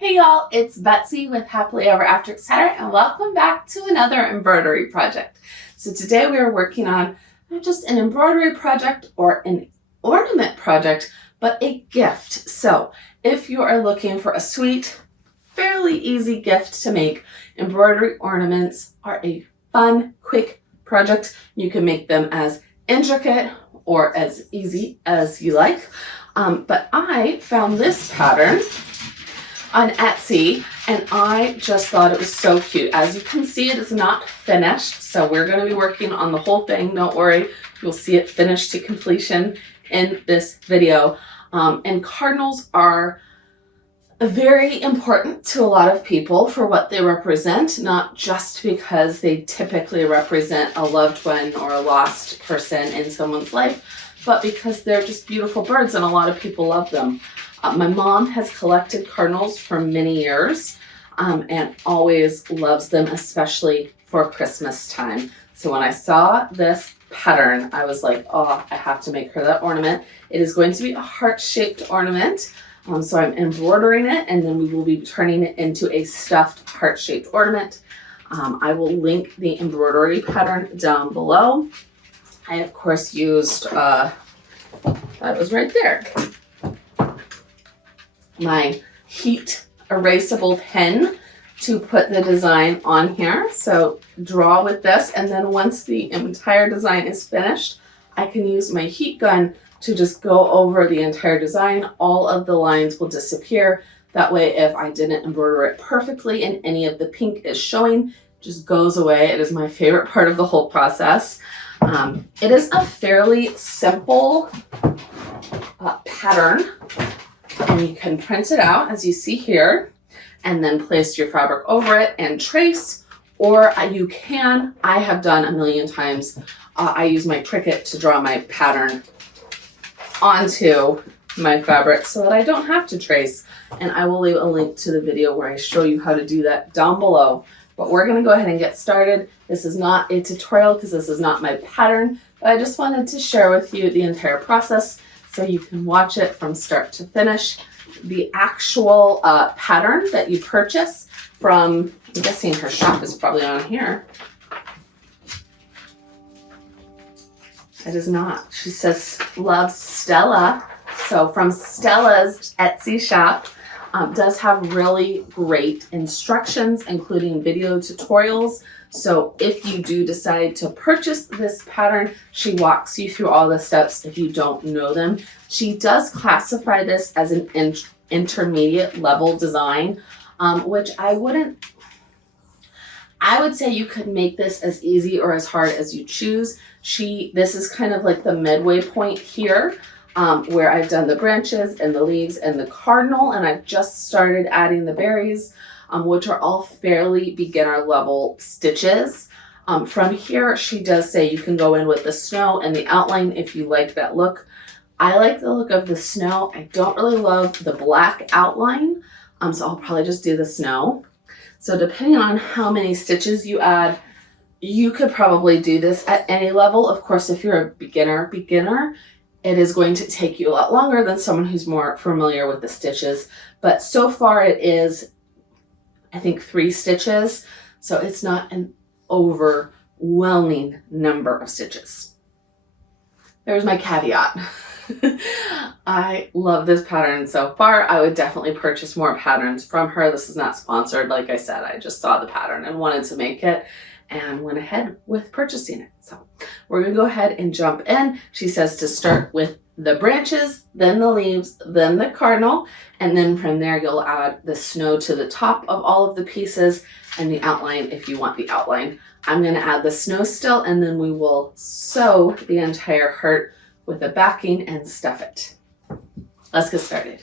Hey y'all, it's Betsy with Happily Ever After Etc. and welcome back to another embroidery project. So today we are working on not just an embroidery project or an ornament project, but a gift. So if you are looking for a sweet, fairly easy gift to make, embroidery ornaments are a fun, quick project. You can make them as intricate or as easy as you like. But I found this pattern on Etsy and I just thought it was so cute. As you can see, it is not finished, so we're going to be working on the whole thing. Don't worry, you'll see it finished to completion in this video. And cardinals are very important to a lot of people for what they represent, not just because they typically represent a loved one or a lost person in someone's life, but because they're just beautiful birds and a lot of people love them. My mom has collected cardinals for many years and always loves them, especially for Christmas time. So when I saw this pattern, I was like, oh, I have to make her that ornament. It is going to be a heart-shaped ornament. So I'm embroidering it and then we will be turning it into a stuffed heart-shaped ornament. I will link the embroidery pattern down below. I, of course, used, that was right there, my heat erasable pen to put the design on here. So draw with this, and then once the entire design is finished, I can use my heat gun to just go over the entire design. All of the lines will disappear. That way, if I didn't embroider it perfectly and any of the pink is showing, it just goes away. It is my favorite part of the whole process. It is a fairly simple pattern, and you can print it out as you see here and then place your fabric over it and trace, or you can, I have done a million times, I use my Cricut to draw my pattern onto my fabric so that I don't have to trace, and I will leave a link to the video where I show you how to do that down below. But we're going to go ahead and get started. This is not a tutorial because this is not my pattern, but I just wanted to share with you the entire process so you can watch it from start to finish. The actual pattern that you purchase from, I'm guessing her shop is probably on here. It is not. She says, love Stella. So from Stella's Etsy shop, does have really great instructions, including video tutorials. So if you do decide to purchase this pattern, she walks you through all the steps if you don't know them. She does classify this as an intermediate level design, which I would say you could make this as easy or as hard as you choose. This is kind of like the midway point here, where I've done the branches and the leaves and the cardinal, and I've just started adding the berries, which are all fairly beginner level stitches. From here, she does say you can go in with the snow and the outline if you like that look. I like the look of the snow. I don't really love the black outline, so I'll probably just do the snow. So depending on how many stitches you add, you could probably do this at any level. Of course, if you're a beginner, it is going to take you a lot longer than someone who's more familiar with the stitches. But so far it is, I think, 3 stitches. So it's not an overwhelming number of stitches. There's my caveat. I love this pattern so far. I would definitely purchase more patterns from her. This is not sponsored. Like I said, I just saw the pattern and wanted to make it and went ahead with purchasing it. So we're going to go ahead and jump in. She says to start with the branches, then the leaves, then the cardinal, and then from there you'll add the snow to the top of all of the pieces and the outline if you want the outline. I'm going to add the snow still, and then we will sew the entire heart with a backing and stuff it. Let's get started.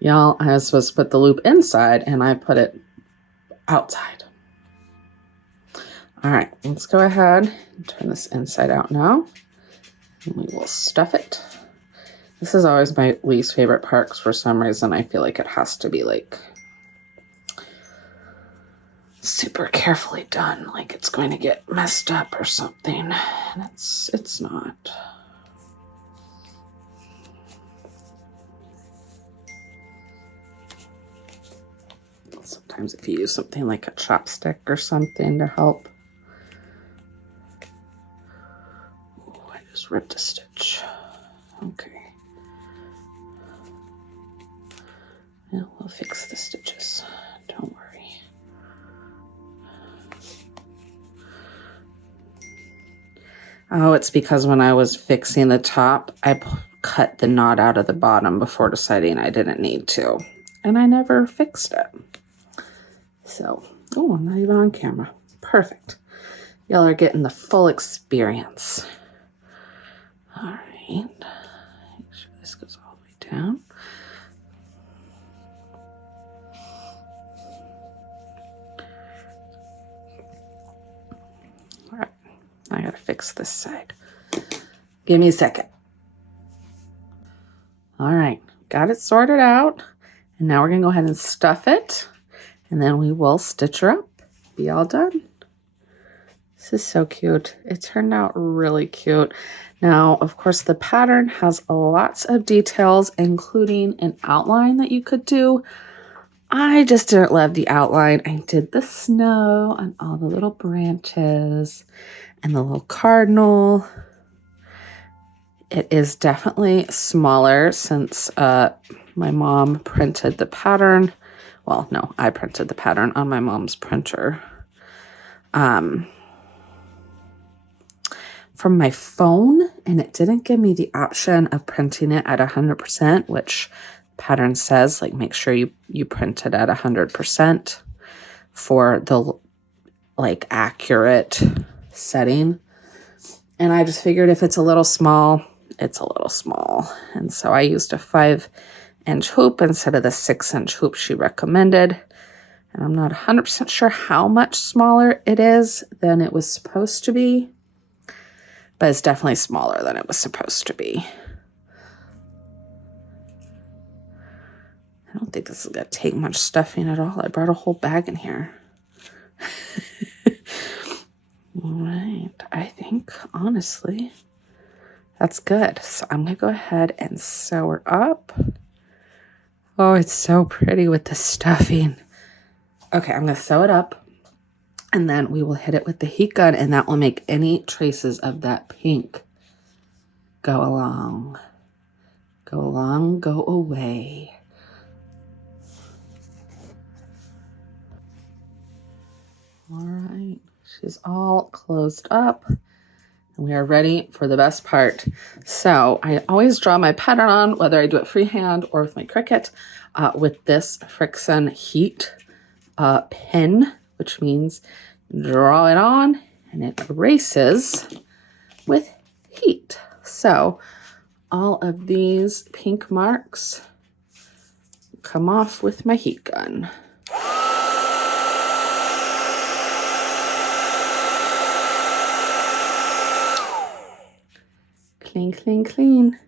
Y'all, I was supposed to put the loop inside and I put it outside. All right, let's go ahead and turn this inside out now. And we will stuff it. This is always my least favorite part 'cause for some reason I feel like it has to be like super carefully done, like it's going to get messed up or something. And it's not. Sometimes if you use something like a chopstick or something to help. Ooh, I just ripped a stitch. Okay. Yeah, we'll fix the stitches. Don't worry. Oh, it's because when I was fixing the top, I cut the knot out of the bottom before deciding I didn't need to. And I never fixed it. So, oh, I'm not even on camera. Perfect. Y'all are getting the full experience. All right. Make sure this goes all the way down. All right. I gotta fix this side. Give me a second. All right. Got it sorted out. And now we're gonna go ahead and stuff it. And then we will stitch her up. Be all done. This is so cute. It turned out really cute. Now, of course, the pattern has lots of details, including an outline that you could do. I just didn't love the outline. I did the snow on all the little branches and the little cardinal. It is definitely smaller since my mom printed the pattern. Well, no, I printed the pattern on my mom's printer. From my phone, and it didn't give me the option of printing it at 100%, which pattern says, like, make sure you print it at 100% for the, like, accurate setting. And I just figured if it's a little small, it's a little small. And so I used a 5-inch hoop instead of the 6-inch hoop she recommended. And I'm not 100% sure how much smaller it is than it was supposed to be. But it's definitely smaller than it was supposed to be. I don't think this is going to take much stuffing at all. I brought a whole bag in here. All right. I think, honestly, that's good. So I'm going to go ahead and sew her up. Oh, it's so pretty with the stuffing. Okay, I'm going to sew it up. And then we will hit it with the heat gun, and that will make any traces of that pink go along. Go along, go away. All right, she's all closed up. And we are ready for the best part. So I always draw my pattern on, whether I do it freehand or with my Cricut, with this Friction heat pen, which means draw it on and it erases with heat. So all of these pink marks come off with my heat gun. Clean, clean, clean.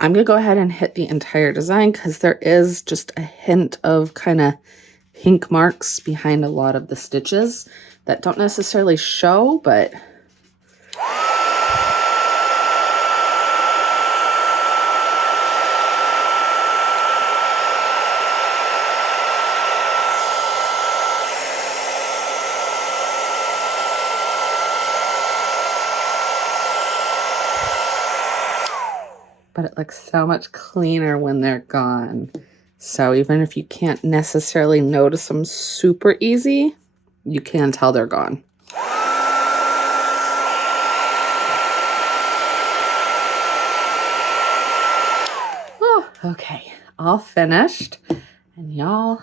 I'm going to go ahead and hit the entire design because there is just a hint of kind of pink marks behind a lot of the stitches that don't necessarily show, but it looks so much cleaner when they're gone. So even if you can't necessarily notice them super easy, you can tell they're gone. Oh, okay, all finished. And y'all,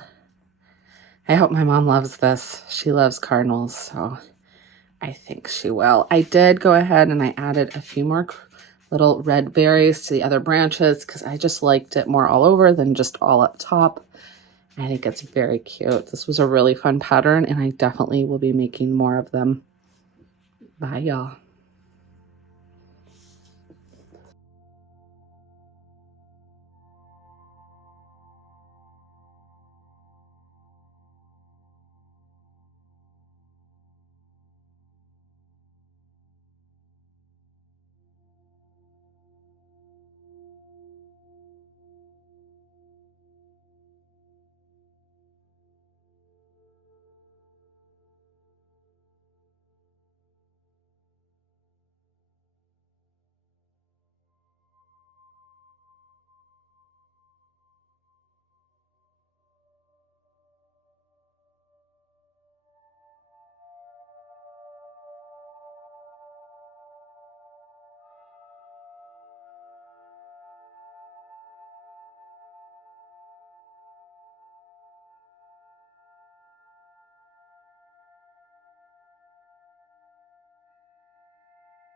I hope my mom loves this. She loves Cardinals, so I think she will. I did go ahead and I added a few more little red berries to the other branches because I just liked it more all over than just all up top. I think it's very cute. This was a really fun pattern and I definitely will be making more of them. Bye, y'all.